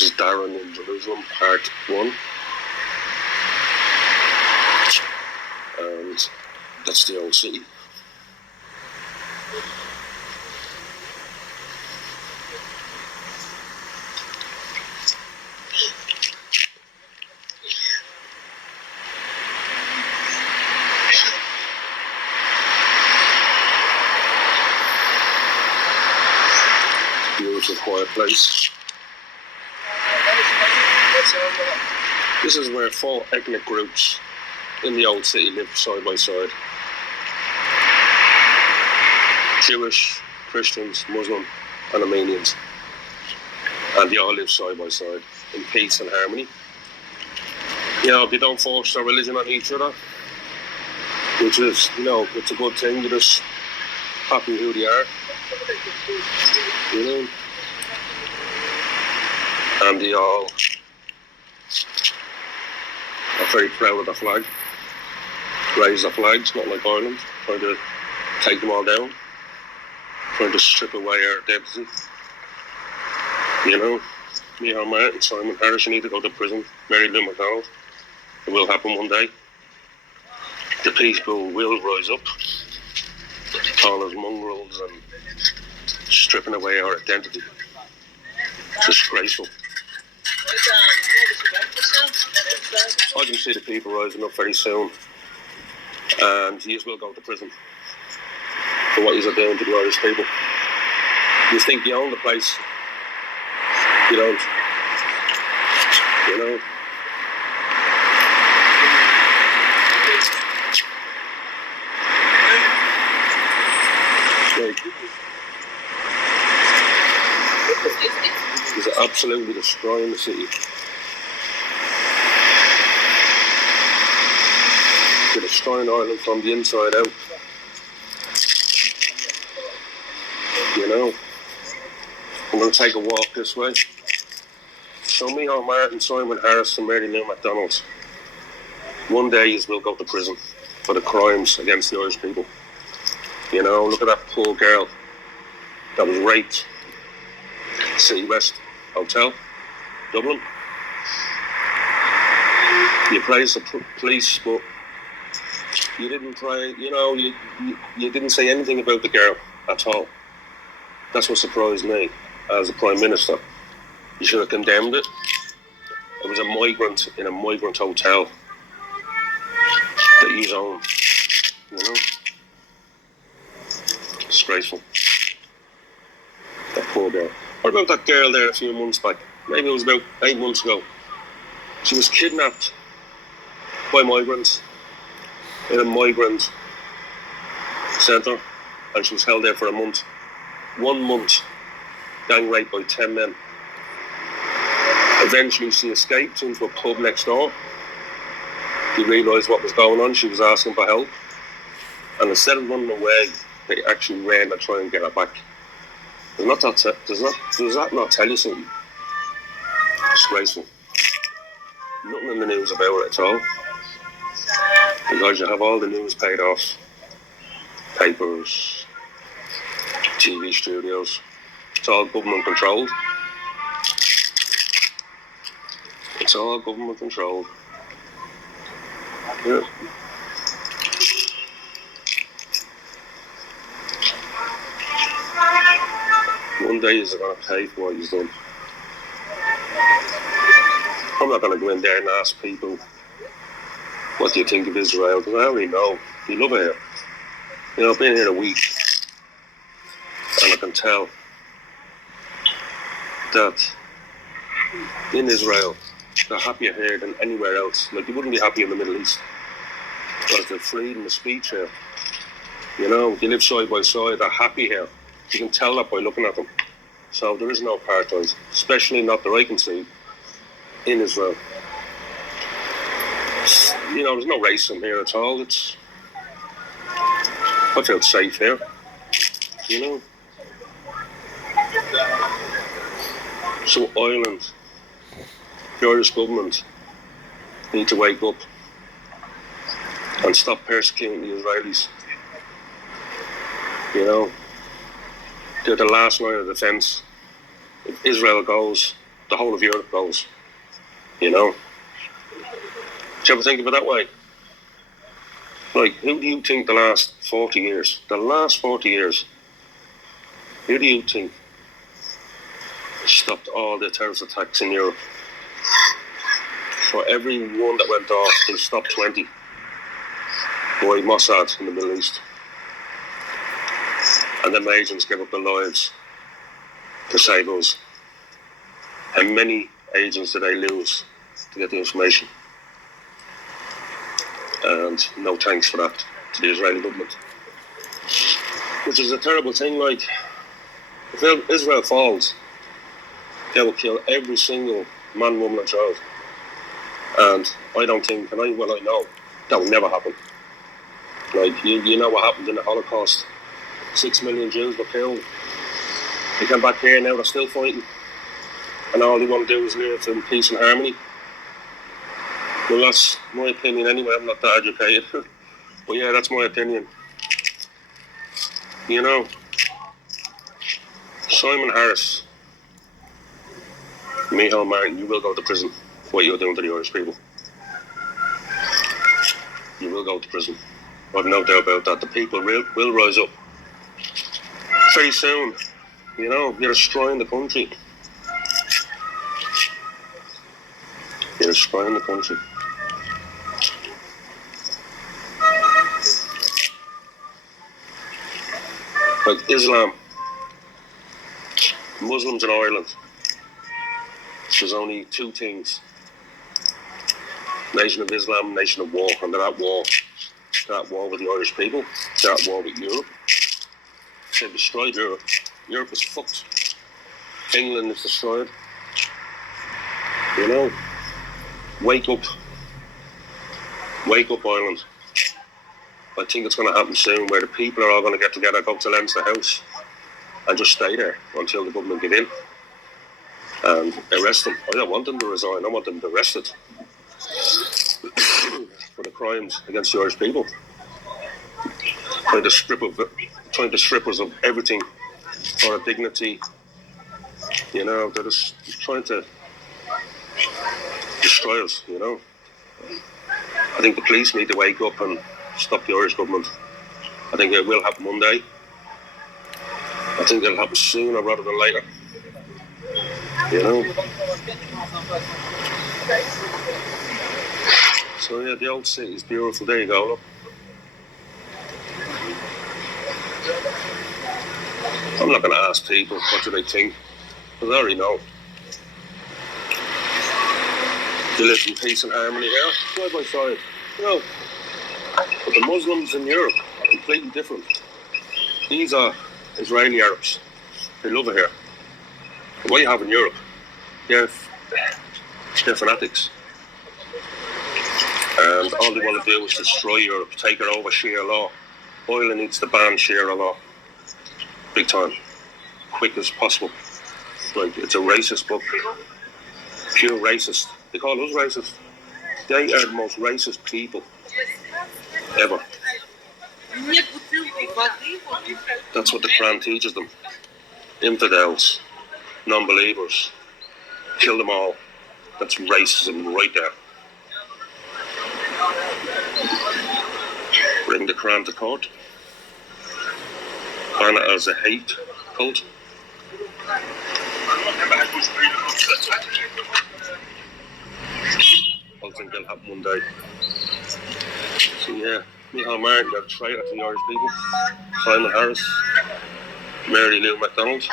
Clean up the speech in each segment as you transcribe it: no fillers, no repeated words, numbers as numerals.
This is Darren in Jerusalem, part 1. And that's the old city. Beautiful, quiet place. This is where 4 ethnic groups in the old city live side by side. Jewish, Christians, Muslim and Armenians. And they all live side by side in peace and harmony. You know, they don't force their religion on each other, which is, you know, it's a good thing. They're just happy who they are. You know? And they all are very proud of the flag. Raise the flags, not like Ireland, trying to take them all down, trying to strip away our identity. You know, Micheál Martin, Simon Harris, you need to go to prison. Mary Lou McDonald. It will happen one day. The people will rise up, calling us mongrels and stripping away our identity. It's disgraceful. I can see the people rising up very soon, and you will go to prison for what you're doing to the Irish people. You think you own the place. You don't. You know? It's absolutely destroying the city. They're destroying Ireland from the inside out. You know? I'm going to take a walk this way. So Micheál Martin, Simon Harris and Mary Lou McDonald, one day you will go to prison for the crimes against the Irish people. You know, look at that poor girl that was raped. City West Hotel, Dublin. You praised the police, but you didn't pray, you know, you didn't say anything about the girl at all. That's what surprised me as a Prime Minister. You should have condemned it. It was a migrant in a migrant hotel that you own, you know. Disgraceful. That poor girl. What about that girl there a few months back? Maybe it was about 8 months ago. She was kidnapped by migrants in a migrant centre, and she was held there for a month. 1 month, gang raped by 10 men. Eventually she escaped into a pub next door. They realised what was going on. She was asking for help, and instead of running away, they actually ran to try and get her back. Does that not tell you something? Disgraceful. Nothing in the news about it at all. Because you have all the news paid off. Papers, TV studios. It's all government controlled. It's all government controlled. Yeah. One day you're going to pay for what you've done. I'm not going to go in there and ask people, what do you think of Israel? Because I already know. You love it here. You know, I've been here a week, and I can tell that in Israel, they're happier here than anywhere else. Like, you wouldn't be happy in the Middle East. Because they're freedom of speech here. You know, they live side by side, they're happy here. You can tell that by looking at them. So there is no apartheid, especially not that I can see in Israel. You know, there's no racism here at all. I feel safe here. You know. So Ireland, the Irish government need to wake up and stop persecuting the Israelis. You know, they're the last line of defence. If Israel goes, the whole of Europe goes. You know? Do you ever think of it that way? Like, who do you think the last 40 years, who do you think stopped all the terrorist attacks in Europe? For every one that went off, they stopped 20 by Mossad in the Middle East. And then the agents gave up their lives to save us. How many agents did they lose to get the information? And no thanks for that to the Israeli government. Which is a terrible thing. Like, if Israel falls, they will kill every single man, woman and child. And I don't think, I know, that will never happen. Like, you know what happened in the Holocaust. 6 million Jews were killed. They come back here now, they're still fighting. And all they want to do is live in peace and harmony. Well, that's my opinion anyway. I'm not that educated. But yeah, that's my opinion. You know, Simon Harris, Micheál Martin, you will go to prison for what you're doing to the Irish people. You will go to prison. I've no doubt about that. The people will rise up very soon. You know, you're destroying the country. You're destroying the country. Like Islam, Muslims in Ireland, there's only two things. Nation of Islam, nation of war. And they're at war. They're at war with the Irish people. They're at war with Europe. They've destroyed Europe. Europe is fucked. England is destroyed. You know, wake up. Wake up, Ireland. I think it's going to happen soon where the people are all going to get together, go to Leinster House and just stay there until the government get in and arrest them. I don't want them to resign. I want them arrested for the crimes against the Irish people. Trying to strip us of everything, our dignity. You know, they're just trying to destroy us, you know. I think the police need to wake up and stop the Irish government. I think it will happen one day. I think it'll happen sooner rather than later. You know? So yeah, the old city is beautiful. There you go, look. I'm not going to ask people what do they think, because I already know. They live in peace and harmony here, side by side. You know, but the Muslims in Europe are completely different. These are Israeli Arabs. They love it here. But what you have in Europe, they're fanatics. And all they want to do is destroy Europe, take it over Sharia law. Ireland needs to ban Sharia law. Big time. Quick as possible. Like, it's a racist book. Pure racist. They call us racist. They are the most racist people ever. That's what the Quran teaches them. Infidels, non-believers, kill them all. That's racism right there. Bring the Quran to court. Ban it as a hate cult. I think they'll happen one day. So yeah, Micheál Martin, they're a traitor to the Irish people. Simon Harris, Mary Lou McDonald.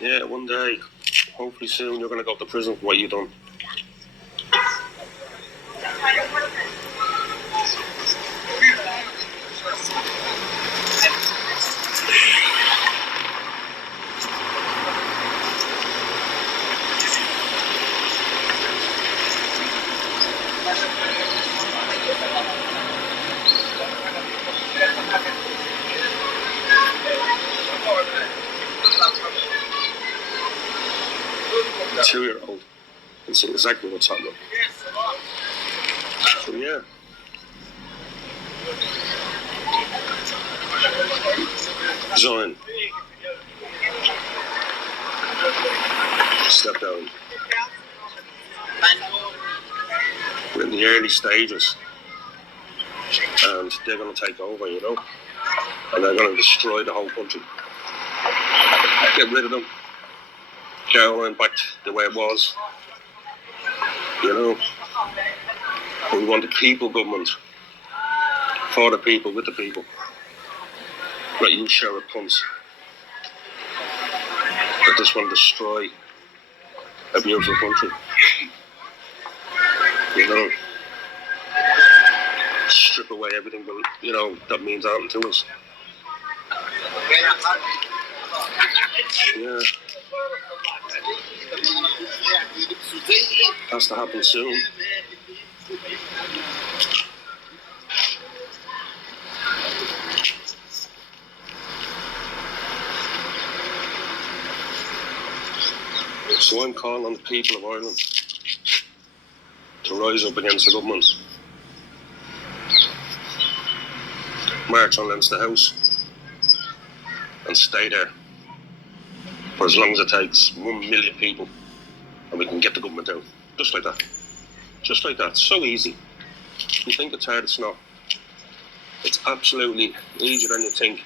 Yeah, one day, hopefully soon, you're going to go to prison for what you've done. A 2-year-old and see exactly what's happening. So yeah. Zion. Step down. We're in the early stages, and they're going to take over, you know, and they're going to destroy the whole country. Get rid of them. Caroline back the way it was, you know. We want a people government, for the people, with the people. Not you sheriff cunts that just want to destroy a beautiful country. You know, strip away everything that, you know, that means anything to us. Yeah. Has to happen soon. So I'm calling on the people of Ireland to rise up against the government. March on Leinster House and stay there for as long as it takes. 1 million people, and we can get the government out. Just like that. Just like that. So easy. You think it's hard, it's not. It's absolutely easier than you think.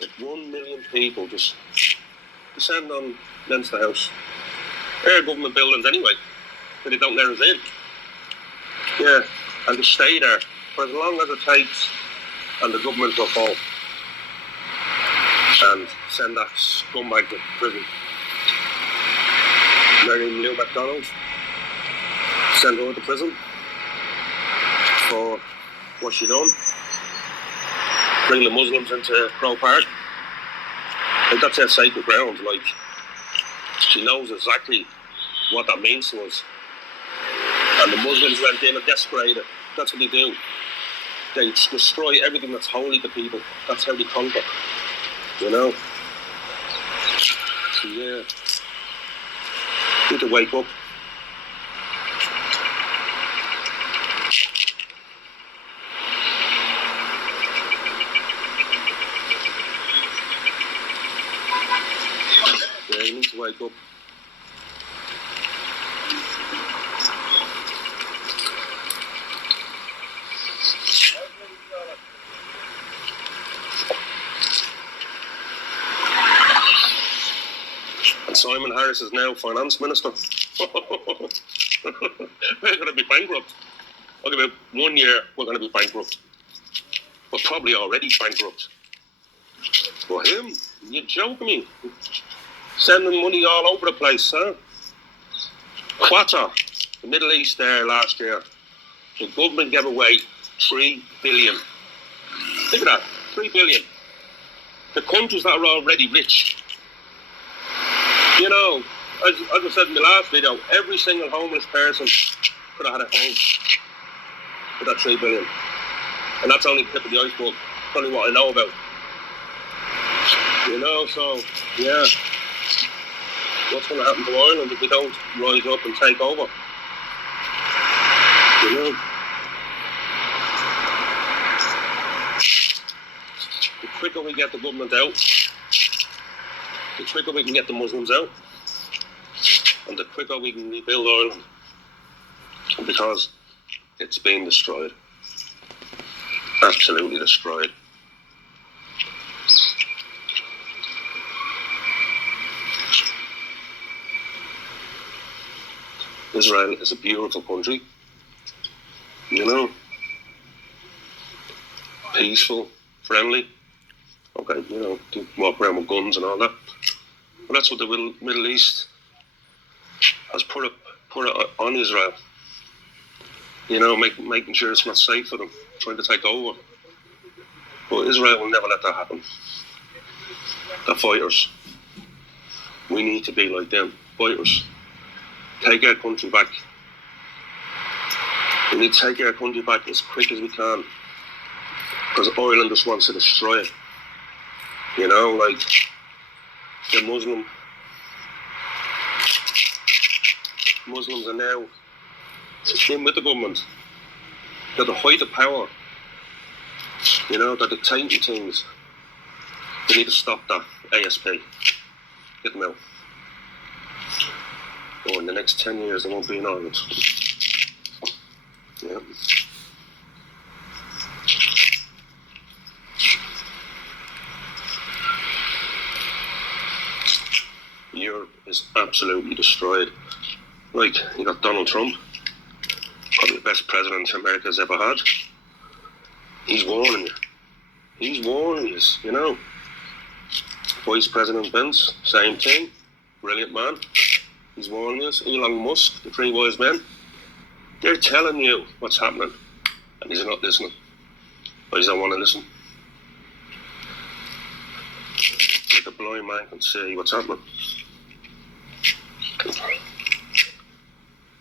If 1 million people just descend on Leinster House, they're government buildings anyway, but they don't let us in. Yeah, and to stay there for as long as it takes, and the government will fall. And send that scumbag to prison. Mary Lou McDonald, send her to prison for what she done. Bring the Muslims into Croke Park. Like, that's her sacred ground. Like, she knows exactly what that means to us. And the Muslims went in and desecrated. That's what they do. They destroy everything that's holy to people. That's how they conquer. You know? So yeah. Need to wake up. Yeah, you need to wake up. And Simon Harris is now finance minister. We're going to be bankrupt. Okay, about 1 year, we're going to be bankrupt. We're probably already bankrupt. For him, you're joking me. Sending money all over the place, huh? Qatar, the Middle East there last year, the government gave away 3 billion. Think of that, 3 billion. The countries that are already rich. You know, as I said in the last video, every single homeless person could have had a home with that 3 billion. And that's only the tip of the iceberg. That's only what I know about. You know, so, yeah. What's going to happen to Ireland if we don't rise up and take over? You know? The quicker we get the government out, the quicker we can get the Muslims out, and the quicker we can rebuild Ireland, because it's been destroyed. Absolutely destroyed. Israel is a beautiful country, you know, peaceful, friendly. Okay, you know, they walk around with guns and all that. But that's what the Middle East has put it on Israel. You know, making sure it's not safe for them, trying to take over. But Israel will never let that happen. They're fighters. We need to be like them, fighters. Take our country back. We need to take our country back as quick as we can, because Ireland just wants to destroy it. You know, like Muslims are now in with the government. They're the height of power. You know, they're dictating things. They need to stop that ASP. Get them out. Or in the next 10 years, they won't be in Ireland. Yeah. Europe is absolutely destroyed. Like, you got Donald Trump, probably the best president America's ever had. He's warning you. He's warning you, you know. Vice President Pence, same thing. Brilliant man. He's warning us. Elon Musk, the three wise men. They're telling you what's happening. And he's not listening. Or he don't want to listen. Like a blind man can see what's happening.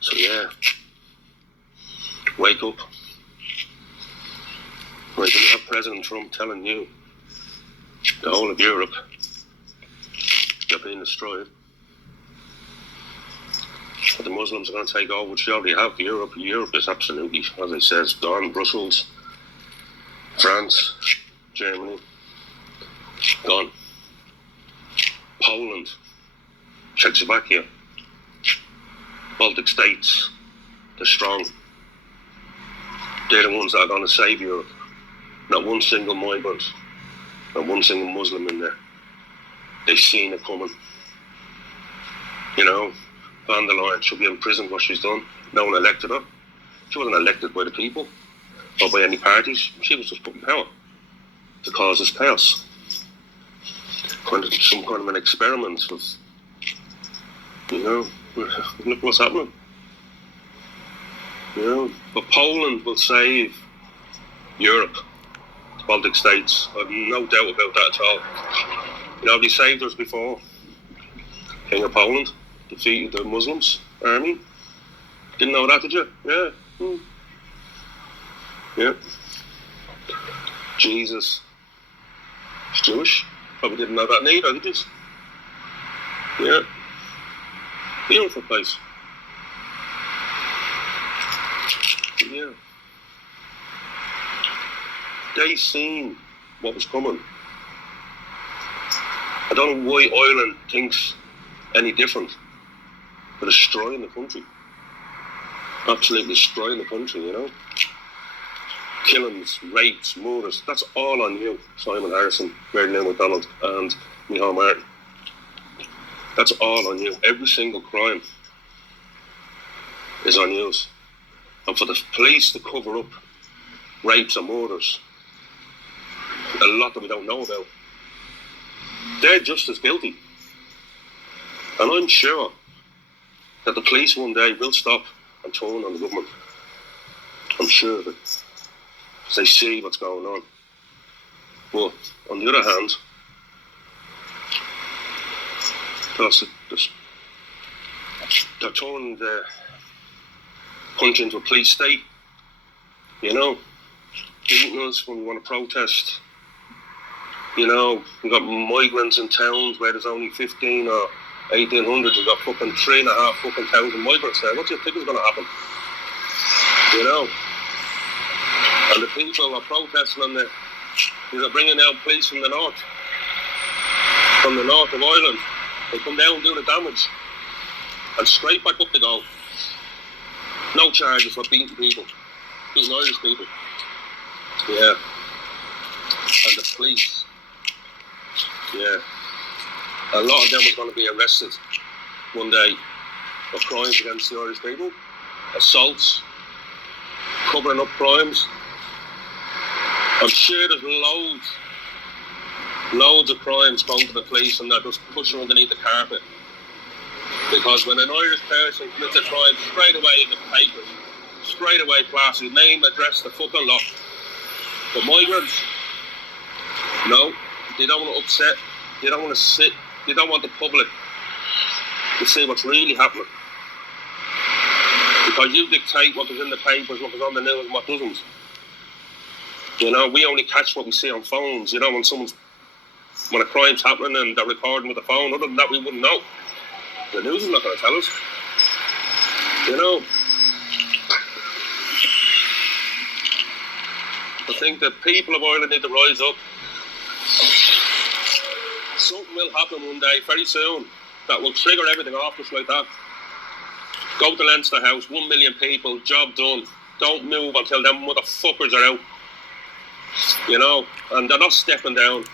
So yeah. Wake up. Right, when you have President Trump telling you the whole of Europe they're being destroyed. But the Muslims are going to take over, which they already have. Europe is absolutely, as I said, gone. Brussels, France, Germany, gone. Poland, Czechoslovakia, Baltic states, they're strong. They're the ones that are going to save Europe. Not one single migrant, not one single Muslim in there. They've seen it coming. You know, Van der Leyen should be in prison for what she's done. No one elected her. She wasn't elected by the people or by any parties. She was just put in power to cause this chaos. Some kind of an experiment of, you know, look what's happening. You know, but Poland will save Europe, the Baltic states. I have no doubt about that at all. You know, they saved us before. King of Poland defeated the Muslims army. Didn't know that, did you? Yeah. Yeah. Jesus is Jewish. Probably didn't know that neither, did you? Yeah. Beautiful place. Yeah. They seen what was coming. I don't know why Ireland thinks any different. They're destroying the country. Absolutely destroying the country, you know. Killings, rapes, murders, that's all on you. Simon Harrison, Mary Lynn McDonald and Micheál Martin. That's all on you. Every single crime is on you. And for the police to cover up rapes and murders, a lot that we don't know about, they're just as guilty. And I'm sure that the police one day will stop and turn on the government. I'm sure of it. Because they see what's going on. But on the other hand, they're turning the country into a police state. You know, beating us when we want to protest. You know, we've got migrants in towns where there's only 15 or 1,800. We've got fucking 3,500 fucking migrants there. What do you think is going to happen? You know? And the people are protesting on they're bringing out police from the north of Ireland. They come down and do the damage. And straight back up they go. No charges for beating people. Beating Irish people. Yeah. And the police. Yeah. A lot of them are going to be arrested one day for crimes against the Irish people. Assaults. Covering up crimes. I'm sure there's loads of crimes going to the police and they're just pushing underneath the carpet. Because when an Irish person commits a crime, straight away in the papers, straight away plastered, name, address, the fucking lot. But migrants, no, they don't want to upset, they don't want to sit, they don't want the public to see what's really happening. Because you dictate what goes in the papers, what goes on the news and what doesn't. You know, we only catch what we see on phones. You know, when a crime's happening and they're recording with a phone, other than that we wouldn't know. The news is not going to tell us. You know, I think that people of Ireland need to rise up. Something will happen one day, very soon, that will trigger everything off just like that. Go to Leinster House, 1 million people, job done. Don't move until them motherfuckers are out. You know, and they're not stepping down.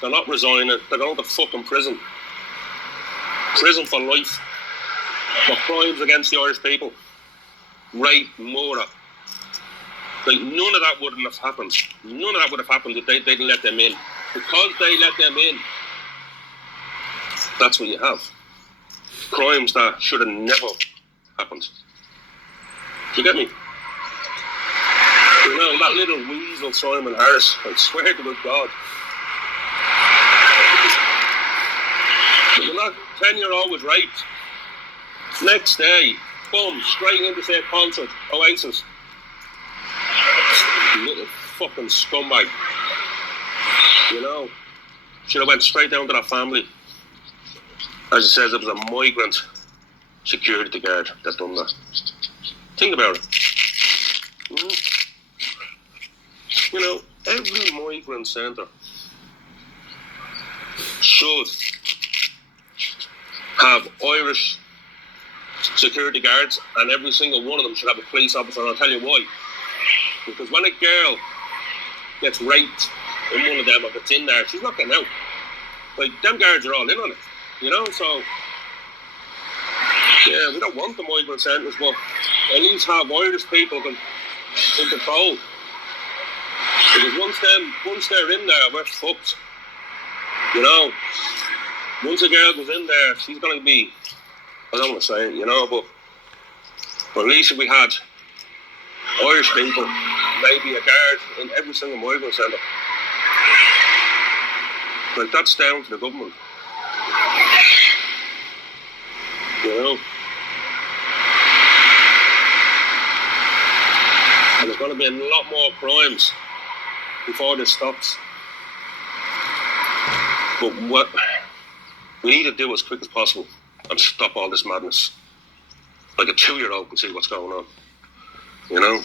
They're not resigning. They're going to fucking prison. Prison for life. For crimes against the Irish people. Rape, murder. Like, none of that wouldn't have happened. None of that would have happened if they didn't let them in. Because they let them in, that's what you have. Crimes that should have never happened. Do you get me? You know, that little weasel Simon Harris, I swear to God. When that 10-year-old was raped, next day, boom, straight into say concert, Oasis. Little fucking scumbag. You know, should have went straight down to that family. As it says, it was a migrant security guard that done that. Think about it. You know, every migrant centre should have Irish security guards, and every single one of them should have a police officer, and I'll tell you why. Because when a girl gets raped in one of them, if it's in there, she's not getting out. Like, them guards are all in on it, you know, so yeah, we don't want the migrant centres, but at least have Irish people in control. Because once they're in there, we're fucked. You know, once a girl goes in there, she's going to be, I don't want to say it, you know, but at least if we had Irish people, maybe a guard in every single migrant centre. Like, that's down to the government. You know? And there's going to be a lot more crimes before this stops. But what we need to do as quick as possible and stop all this madness. Like a 2-year-old can see what's going on. You know?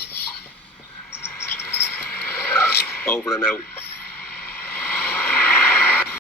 Over and out.